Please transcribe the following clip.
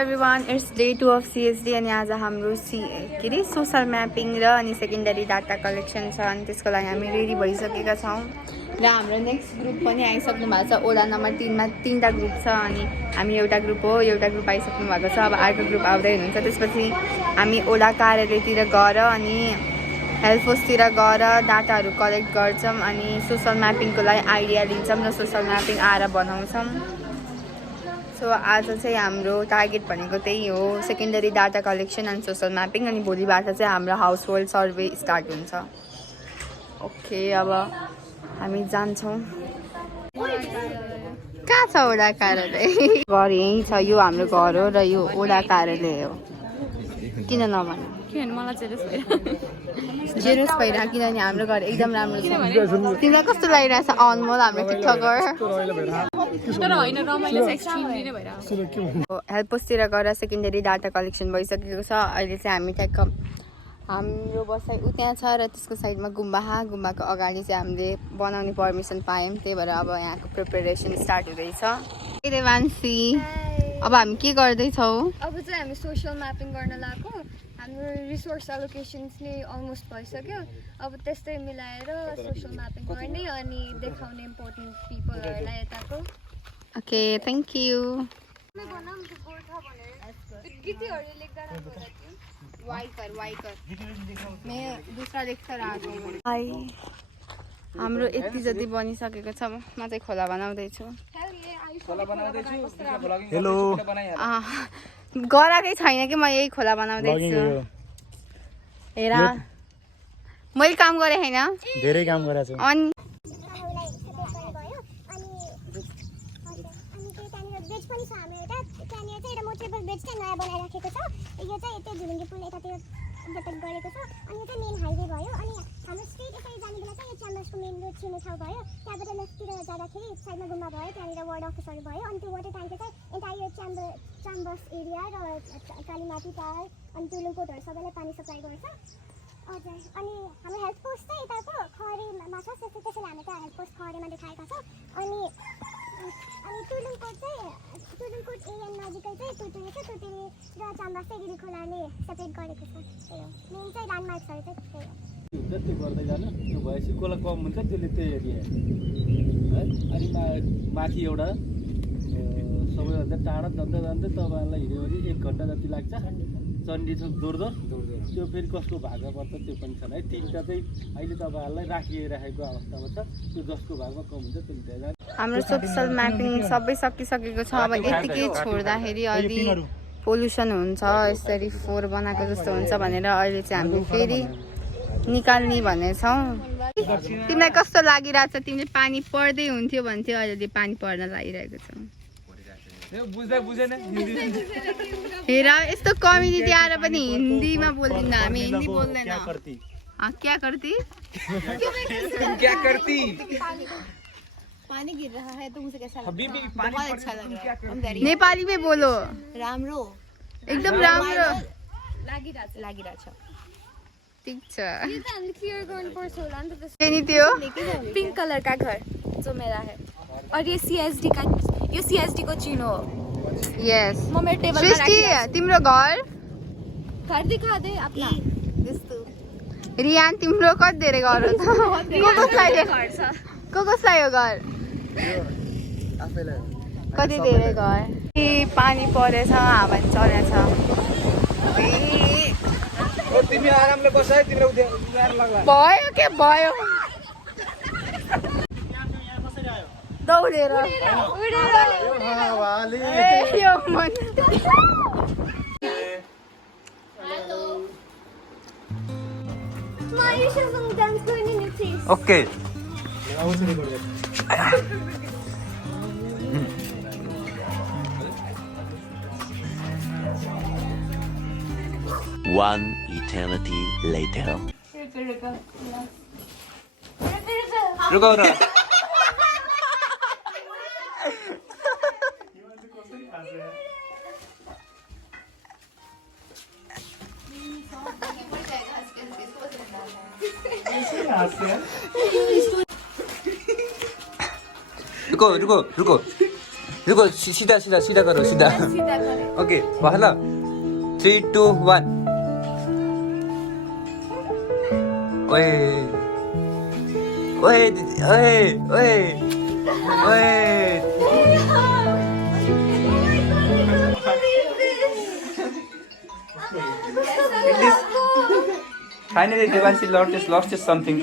Everyone, it's day 2 of CSD अनि आज हाम्रो के अरे सोसल म्यापिङ र अनि सेकेन्डरी डाटा कलेक्सन छ अनि त्यसको लागि हामी रेडी भइसकेका छौँ र हाम्रो नेक्स्ट ग्रुप पनि आइसक्नु भएको छ। ओडा नम्बर 3 मा 3टा ग्रुप छ अनि हामी एउटा ग्रुप हो, एउटा ग्रुप आइसक्नु भएको छ। अब अर्को ग्रुप आउँदै हुनुहुन्छ। त्यसपछि हामी ओडा कार्यालयतिर गएर अनि हेल्थ पोस्टतिर गएर डाटाहरू कलेक्ट गर्छौँ अनि सोसल म्यापिङको लागि आइडिया लिन्छौँ र सोसल म्यापिङ आएर बनाउँछौँ। सो आज चाहिँ हाम्रो टार्गेट भनेको त्यही हो, secondary data collection and social mapping. अनि भोलिबाट चाहिँ हाम्रो हाउस होल्ड सर्वे स्टार्ट हुन्छ। ओके, अब हामी जान्छौँ। कहाँ छ ओडा कार्यालय? घर यहीँ छ, यो हाम्रो घर हो र यो ओडा कार्यालय हो। किन नभन्नु? किनभने मलाई जेरोस भइरहेको, किनभने हाम्रो घर एकदम राम्रो छ। तिमीलाई कस्तो लागिरहेछ अनमोल हाम्रो टिकटकर? हेल्प पोस्टतिर गएर सेकेन्डरी डाटा कलेक्सन भइसकेको छ। अहिले चाहिँ हामी ट्याक्क हाम्रो बसाइ उ त्यहाँ छ र त्यसको साइडमा गुम्बाको अगाडि चाहिँ हामीले बनाउने पर्मिसन पायौँ। त्यही भएर अब यहाँको प्रिपेरेसन स्टार्ट हुँदैछ। देवान्सी, अब हामी के गर्दैछौँ? अब चाहिँ हामी सोसल म्यापिङ गर्न लाग्यो। हाम्रो रिसोर्स एलोकेसन्स नै अलमोस्ट भइसक्यो। अब त्यस्तै मिलाएर सोसल म्यापिङ गर्ने अनि देखाउने इम्पोर्टेन्ट पिपलहरूलाई यताको। Okay, thank you. हाम्रो यति जति बनिसकेको छ। म चाहिँ खोला बनाउँदैछु। हेलो, गराएकै छैन कि म यही खोला बनाउँदैछु। हेर, मैले काम गरेँ होइन, धेरै काम गरेको छु। अनि छेउछाउ भयो। त्यहाँबाट लेफ्टतिर जाँदाखेरि साइडमा गुम्बा भयो, त्यहाँनिर वार्ड अफिसहरू भयो। अनि त्यो वाटर ट्याङ्की चाहिँ एन्टायर च्याम्बर्स एरिया र कालीमाटी टार अनि तुलुकोटहरू सबैलाई पानी सप्लाई गर्छ। हजुर, अनि हाम्रो हेल्थ पोस्ट चाहिँ यताको खरेमा छ। त्यसैले हामी त्यहाँ हेल्थ पोस्ट खरेमा देखाएका छौँ। अनि तुलुकोट एरिया नजिकै चाहिँ तुतुरी छ। तुतुरी र च्याम्बर्स चाहिँ गिरी खोलाले सेपरेट गरेको छ। त्यही हो, मेन चाहिँ ल्यान्डमार्क्सहरू चाहिँ त्यही हो। त्यो गर्दै जानु, त्यो भएपछि कोला कम हुन्छ, त्यसले त्यो एरिया है। अनि माथि एउटा सबैभन्दा टाढा जाँदै तपाईँहरूलाई हिँड्यो भने 1 घन्टा जति लाग्छ। चण्डी छ दुर्दर, त्यो फेरि कसको भागमा पर्छ त्यो पनि छन् है। 3टा चाहिँ अहिले तपाईँहरूलाई राखिराखेको अवस्थामा छ। त्यो जसको भागमा कम हुन्छ त्यो हाम्रो सोसल म्यापिङ सबै सकिसकेको छ। अब यतिकै छोड्दाखेरि अलि पोल्युसन हुन्छ, यसरी फोहोर बनाएको जस्तो हुन्छ भनेर अहिले चाहिँ हामीले फेरि निकाल्ने भनेछौँ। तिमीलाई कस्तो लागिरहेछ? तिमीले पानी पर्दै हुन्थ्यो भन्थ्यो, अहिले पानी पर्न लागिरहेको छ। हेर, यस्तो कम्युनिटी आएर पनि हिन्दीमा बोल्दिन हामी, हिन्दी बोल्दैन। क्या करती? पानी गिर रहा है तो मुझे कैसा लग रहा है? बहुत अच्छा लग रहा है। नेपाली में बोलो। राम्रो, एकदम राम्रो लागिरहेछ। ठीक छ। क्लियर गर्नुपर्छ होला नि त। नि त्यो पिंक कलर का घर जो मेरा है और ये CSD को चिन्ह हो। यस, म मेरो टेबलमा सृष्टि, तिम्रो घर दिखा दे अपना। रियान, तिम्रो कति धेरै घर हो त? कसलाई हो घर? कति धेरै घर? पानी परेछ, हावा चलेछ। तिमी आरामले बसाइ, तिम्रो भयो के भयो? दौडेर ओके। 1 eternity later. रुको न। रुको रुको सीधा सीधा सीधा करो सीधा ओके भल 3 2 1 ओए ओए ओए ओए ओए Finally, Devanshi lost something.